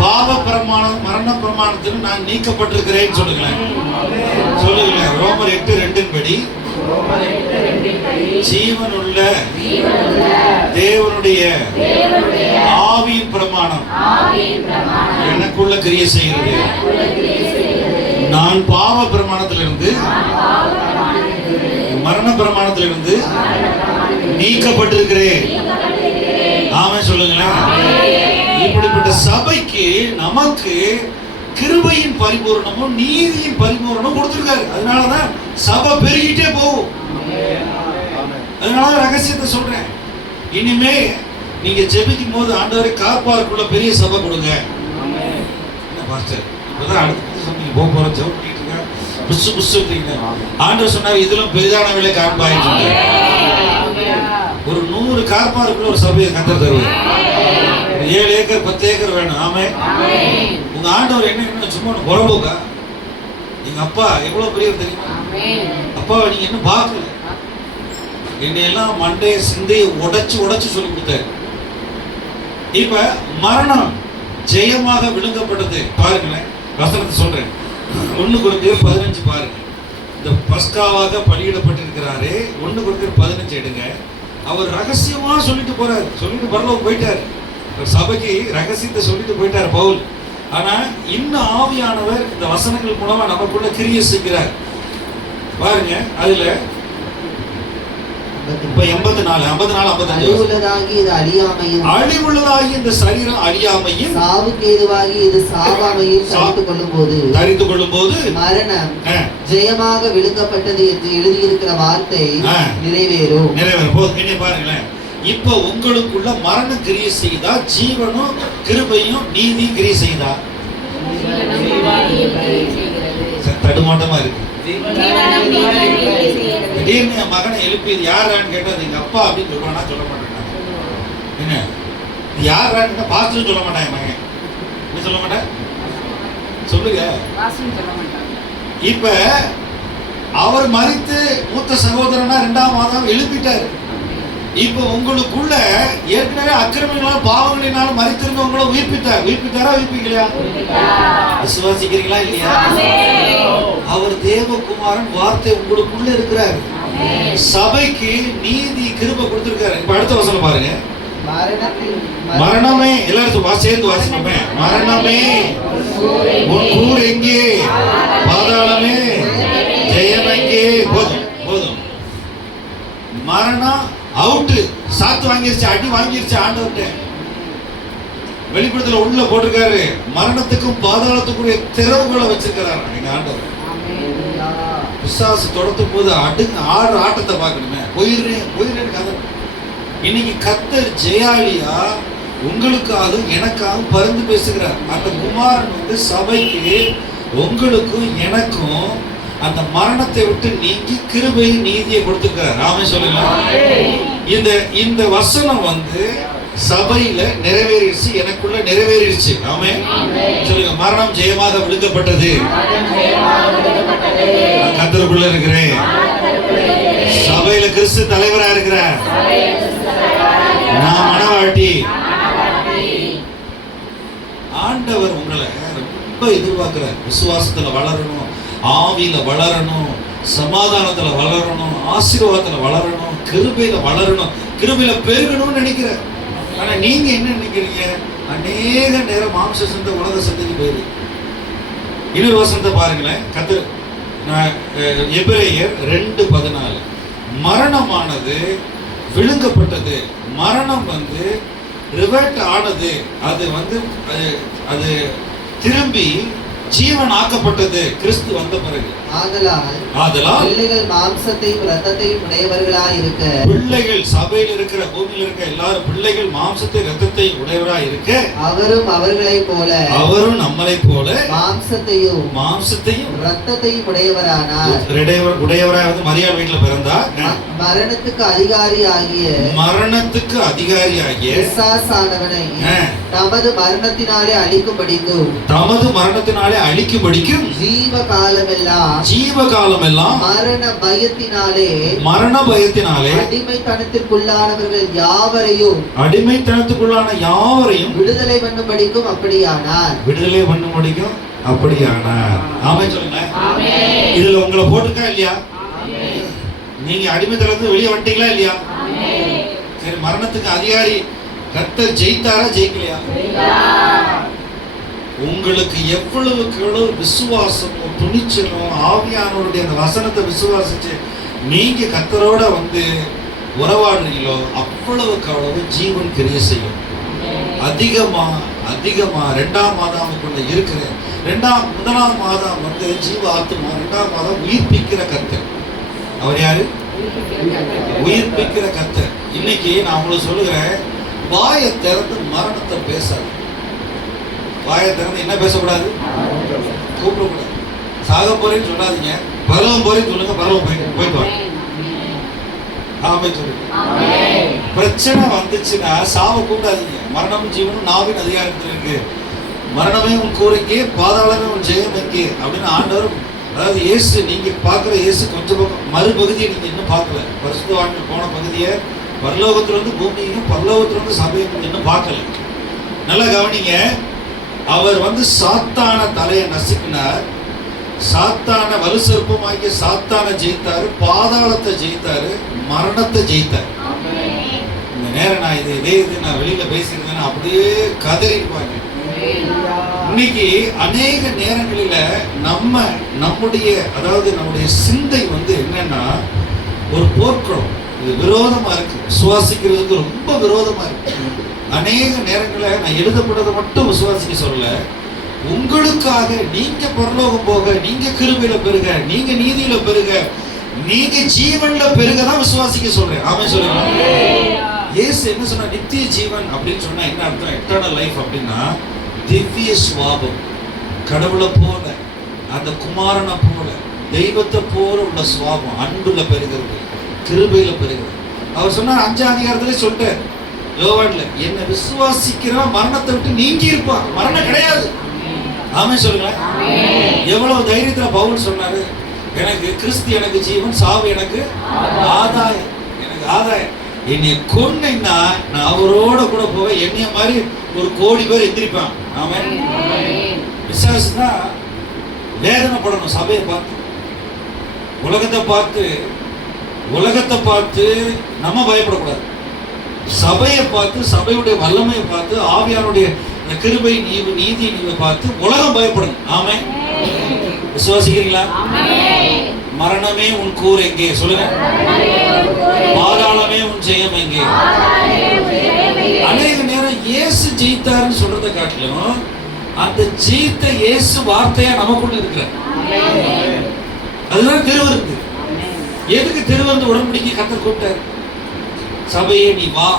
பாவ பிரமாணம் மரண பிரமாணத்தில் நான் நீக்கப்பட்டிருக்கிறேன்னு சொல்லுங்களேன். சொல்லுங்களேன். ரோமர் 8:2 படி ஜீவனுள்ள தேவனுடைய ஆவியின் பிரமாணம் எனக்குள்ள கிரியை செய்கிறது. நான் பாவ பிரமாணத்திலிருந்து மரண பிரமாணத்திலிருந்து நீக்கப்பட்டிருக்கிறேன். ஆமே சொல்லுங்களேன். இப்படிப்பட்ட சபைக்கு நமக்கு கிருபையின் பரிபூரணமும் நீதியின் பரிபூரணமும் கொடுத்திருக்காரு. அதனாலதான் சபை பெருகிட்டே போகும். அதனால ரகசியத்தை சொல்றேன். இனிமே நீங்க ஜெபிக்கும் போது ஆண்டவரை காப்பாருக்குள்ள பெரிய சபை கொடுங்க. என்ன பாஸ்டர் இப்பதான் அடுத்த சபைக்கு போக போற ஜெபம் பண்ணிட்டு இருக்க புஷு புஷு ஆண்டவர் சொன்னார், இதெல்லாம் பெரிதான விலை காண்பாயின்னு சொன்னார். ஒரு 100 கார்பாருக்குள்ள ஒரு சபையை கத்தர் தருவார். 7 ஏக்கர் 10 ஏக்கர் வேணும். ஆமே. உங்க ஆண்டவர் என்ன சும்மா புறம்போக்கா? எங்க அப்பா எவ்வளவு பெரியவர் தெரியுமா? அப்பாவை நீங்க என்ன பார்க்கல. என்னையெல்லாம் மண்டைய சிந்தையை உடைச்சு சொல்லி கொடுத்தாரு. இப்ப மரணம் ஜெயமாக விழுங்கப்பட்டது. பாருங்களேன், வசனத்தை சொல்றேன். 1 Corinthians 15 பாருங்க. இந்த பஸ்காவாக பலியிடப்பட்டிருக்கிறாரே 1 Corinthians 15 எடுங்க. அவர் ரகசியமா சொல்லிட்டு போறாரு. சொல்லிட்டு பரலோகம் போயிட்டாரு. சபைக்கு ரகசியத்தை சொல்லிட்டு போயிட்டார் பவுல். ஆனா இன்னும் ஆவியானவர் இந்த வசனங்கள் மூலமா நமக்குள்ள கிரியை செய்கிறார். பாருங்க அதுல இப்ப 84 55 அழிவுள்ளதாகி இது அழியாமையும் அழிவுள்ளதாகி இந்த சரீரம் அழியாமையும் சாவுக்கு ஏதுவாகி இது சாவாமையும் தரித்துக் கொள்ளும் போது மரணம் ஜெயமாக விழுங்கப்பட்டது என்று எழுதியிருக்கிற வார்த்தை நிறைவேறும். போதும். என்ன பாருங்களேன், இப்ப உங்களுக்குள்ள மரண கிரியை செய்தா ஜீவனும் கிருபையும் நீதி கிரியை செய்தா தடுமாட்டமா இருக்கு. திடீர்னு என் மகனை எழுப்பி இது யாரான்னு கேட்டா எங்க அப்பா அப்படின்னு சொல்லுவானா சொல்ல மாட்டேன். என்ன யாரான்னு பாஸ்டர் சொல்ல மாட்டான் என் மகன். என்ன சொல்ல மாட்டேன் சொல்லுங்க. இப்ப அவர் மரித்து மூத்த சகோதரனா 2ஆம் மாதம் எழுப்பிட்டாரு. இப்ப உங்களுக்குள்ள ஏற்கனவே அக்கிரமங்களால் பாவங்களினாலும் மரித்திருந்தவங்கள உயிர்ப்பித்தாரா உயிர்ப்பிக்கலையா? விசுவாசிக்கிறீங்களா இல்லையா? அவர் தேவகுமாரன் வார்த்தை உங்களுக்குள்ள இருக்கிறார். சபைக்கு நீதி கிருபை கொடுத்திருக்காரு. இப்ப அடுத்த வசனம் பாருங்க. மரணமே எல்லாரும் சேர்ந்து வாசிப்போமே. மரணமே உன் கூர் எங்கே, பாதாளமே ஜெயம் எங்கே? போதும். மரணம் அவுட்டு, சாத்து வாங்கிருச்சு, அடி வாங்கிருச்சு ஆண்டவர்கிட்ட. வெளிப்படத்துல உள்ள போட்டிருக்காரு, மரணத்துக்கும் பாதாளத்துக்குரிய திறவுகளை வச்சிருக்கிறாரு எங்க ஆண்டவர். பிசாசு தொடர்த்தும் போது ஆடுற ஆட்டத்தை பார்க்கணுமே. போயிடுறேன் கதை. இன்னைக்கு கர்த்தர் ஜெயாலியா உங்களுக்காக எனக்காக பரிந்து பேசுகிறார். அந்த குமாரன் வந்து சபைக்கு உங்களுக்கும் எனக்கும் அந்த மரணத்தை விட்டு நீங்கி கிருபை நீதியை கொடுத்திருக்கிறார். ஆமென் சொல்லுங்க. இந்த வசனம் வந்து சபையில நிறைவேறிடுச்சு, எனக்குள்ள நிறைவேறிடுச்சு. ஆமென் சொல்லுங்க. மரணம் ஜெயமாக விழுங்கப்பட்டது. கர்த்தருக்குள்ள இருக்கிறேன். சபையில கிறிஸ்து தலைவரா இருக்கிறார். நான் மனவாட்டி. ஆண்டவர் உங்களை ரொம்ப எதிர்பார்க்கிறார். விசுவாசத்துல வளரணும், ஆவியில வளரணும், சமாதானத்துல வளரணும், ஆசீர்வாதத்துல வளரணும், கிருபையில வளரணும், கிருபையில பெருகணும்னு நினைக்கிறார். ஆனா நீங்க என்ன நினைக்கிறீங்க? அநேக நேரம் மாம்ச சிந்தை உலக சிந்தைக்கு போயிருக்கு. இன்னொரு வசனத்தை பாருங்களேன். எபிரேயர் 2:14 மரணமானது விழுங்கப்பட்டது. மரணம் வந்து ரிவர்ட் ஆனது. அது திரும்பி ஜீவன் ஆக்கப்பட்டது கிறிஸ்து வந்த பிறகு. ஆதலால் பிள்ளைகள் மாம்சத்தையும் இரத்தத்தையும் உடையவர்களாய் இருக்க, பிள்ளைகள் சபையில் இருக்கிற பூமியில் இருக்க எல்லாரும் பிள்ளைகள் மாம்சத்தை இரத்தத்தையும் உடையவராய் இருக்க, அவரும் அவர்களைப் போல, அவரும் நம்மளைப் போல மாம்சத்தையும் இரத்தத்தையும் உடையவரானார். உடையவராய் வந்து மரியாள் வீட்டுல பிறந்தார். மரணத்துக்கு அதிகாரியாகிய பிசாசானவனை தமது மரணத்தினாலே அழிக்கும்படிக்கும் ஜீவகாலமெல்லாம் மரண பயத்தினாலே அடிமைத்தனத்துக்குள்ளான யாவரையும் விடுதலை பண்ணும்படிக்கும் அப்படியானார். ஆமென் சொல்லுங்க. இதுல உங்களை போட்டுக்கா இல்லையா? நீங்க அடிமைத்தனத்துல வெளியே வந்துட்டீங்களா இல்லையா? சரி, மரணத்துக்கு அதிகாரி கர்த்தர் ஜெயித்தாரா ஜெயிக்கலையா? உங்களுக்கு எவ்வளவுக்கு எவ்வளவு விசுவாசமும் துணிச்சலும் ஆவியானவருடைய அந்த வசனத்தை விசுவாசிச்சு நீங்க கர்த்தரோட வந்து உறவாடுறீங்களோ அவ்வளவுக்கு அவ்வளவு ஜீவன் கிரியை செய்யும். அதிகமா 2ஆம் மாதமுக்குள்ள இருக்கிற 1ஆம் மாதம் வந்து ஜீவ ஆத்மா, 2ஆம் மாதம் உயிர்ப்பிக்கிற கர்த்தர். அவர் யாரு? உயிர்ப்பிக்கிற கர்த்தர். இன்னைக்கு நான் உங்களுக்கு சொல்லுகிறேன், வாயை திறந்து மரணத்தை பேசாது. வாயை திறந்து என்ன பேசக்கூடாது? கூப்பிடக்கூடாது. சாக போறேன்னு சொல்லாதீங்க, பரவம் போறேன்னு சொல்லுங்க. பரவம் போயிட்டு வாங்க. ஆமென் சொல்லுங்க. பிரச்சனை வந்துச்சுன்னா சாவ கூப்பிடாதீங்க. மரணமும் ஜீவனும் நாவின் அதிகாரத்தில் இருக்கு. மரணமே உன் கூரைக்கு, பாதாளமே உன் ஜெயம் எங்கே அப்படின்னு ஆண்டவர், அதாவது இயேசு, நீங்க பார்க்குற இயேசு கொஞ்சம் பக்கம் மறுபகுதியை நீங்க இன்னும் பார்க்கல. பரிசுத்தவான்கள் போன பகுதியை பரலோகத்திலிருந்து பூமியையும் பரலோகத்திலிருந்து சபையும் இன்னும் பார்க்கல. நல்லா கவனிங்க. அவர் வந்து சாத்தான தலையை நசுக்கினார். சாத்தான வலுசற்பமாகிய சாத்தான ஜெயித்தாரு, பாதாளத்தை ஜெயித்தாரு, மரணத்தை ஜெயித்தார். இந்த நேரம் நான் இது நான் வெளியில பேசியிருந்தேன்னா அப்படியே கதறி இருப்பாங்க. இன்னைக்கு அநேக நேரங்களில நம்முடைய அதாவது நம்முடைய சிந்தை என்னன்னா ஒரு போர்க்களம், இது விரோதமா இருக்கு, விசுவாசிக்கிறதுக்கு ரொம்ப விரோதமா இருக்கு. அநேக நேரங்களில் நான் எழுதப்பட்டதை மட்டும் விசுவாசிக்க சொல்லல, உங்களுக்காக நீங்க பரலோகம் போக, நீங்க கிருபையில பெருக, நீங்க நீதியில பெருக, நீங்க ஜீவன்ல பெருக தான் விசுவாசிக்க சொல்றேன். ஆமென் சொல்லுங்க. இயேசு என்ன சொன்னா? நித்திய ஜீவன் அப்படின்னு சொன்னா என்ன அர்த்தம்? எட்டர்னல் லைஃப் அப்படின்னா திவ்ய சுவாபம், கடவுளை போல, அந்த குமாரனை போல, தெய்வத்தை போல உள்ள சுவாபம், அன்புல பெறுகிறது, கிருபையில பெறுகிறது. அவர் சொன்னார் 5ஆம் அதிகாரத்திலே சொல்லிட்டார் யோவான்ல, என்ன விசுவாசிக்கிறவன் மரணத்தை விட்டு நீங்கி இருப்பான், மரணம் கிடையாது. ஆமென் சொல்லுங்களேன். எவ்வளவு தைரியத்துல பவுல் சொன்னாரு, எனக்கு கிறிஸ்து எனக்கு ஜீவன், சாவு எனக்கு ஆதாயம், எனக்கு ஆதாயம். என்னை கொன்னைன்னா நான் அவரோட கூட போவேன், என்னைய மாதிரி ஒரு கோடி பேர் எந்திரிப்பான். ஆமென். விசுவாசம்னா வேதனைப்படணும். சபையை பார்த்து, உலகத்தை பார்த்து நம்ம பயப்படக்கூடாது. சபையை பார்த்து, சபையுடைய வல்லமையை பார்த்து, ஆவியானுடைய கிருபை நீதி பார்த்து உலகம் பயப்படணும். ஆமென். விசுவாசிக்கிறீங்களா? மரணமே உன் கூர் எங்கே? சொல்லுங்க. பாதாளமே உன் ஜெயம் எங்கே? அநேக நேரம் இயேசு ஜெயித்தாருன்னு சொல்றதை காட்டிலும் அந்த ஜெயித்த இயேசு வார்த்தையா நமக்குள்ள இருக்கிற, அதுதான் திருவருந்து. எதுக்கு திருவந்து உடன்படிக்கை கர்த்தர் கூப்பிட்டார்? சபையே நீ வா,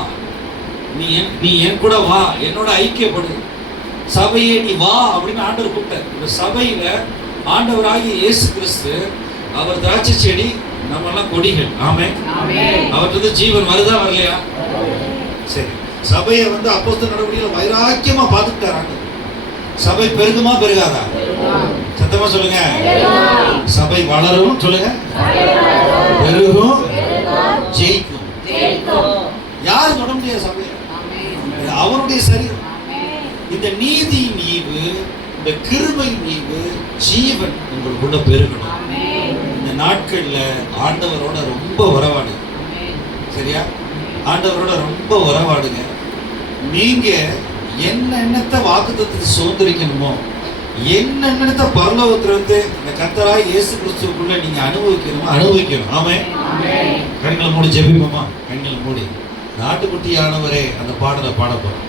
நீ என் கூட வா, என்னோட ஐக்கியப்படு, சபையே நீ வா அப்படின்னு ஆண்டவர் கூப்பிட்டார். இந்த சபையில ஆண்டவராகிய இயேசு கிறிஸ்து, அவர் திராட்சை செடி, நம்ம எல்லாம் கொடிகள். ஆமென். அவர்கிட்ட ஜீவன் வருதா வரலையா? சரி, சபையை அப்போஸ்தலர் நடவடிக்கையில வைராக்கியமா பார்த்துட்டார் ஆண்டவர். சபை பெருகுமா பெருகாதா? சத்தமா சொல்லுங்க. சபை வளரும், சொல்லுங்க, பெருகும், ஜெயிக்கும். யாரும் தொட முடியாது சபையை, அவருடைய சரீரம். இந்த நீதி நீவு, இந்த கிருபை நீவு, ஜீவன் உங்களுக்குள்ள பெருகணும். இந்த நாட்கள்ல ஆண்டவரோட ரொம்ப உறவாடுங்க. சரியா? ஆண்டவரோட ரொம்ப உறவாடுங்க. நீங்க என்னென்னத்தை வாக்குத்தத்தத்தை சுதந்திரிக்கணுமோ, என்னென்னத்தை பரலோகத்திலிருந்து இந்த கர்த்தராகிய இயேசு கிறிஸ்துவுக்குள்ள நீங்க அனுபவிக்கணும். ஆமென். கண்களை மூடி ஜெபிப்போமா? கண்களை மூடி. நாட்டுக்குட்டியானவரே அந்த பாடலை பாட போறோம்.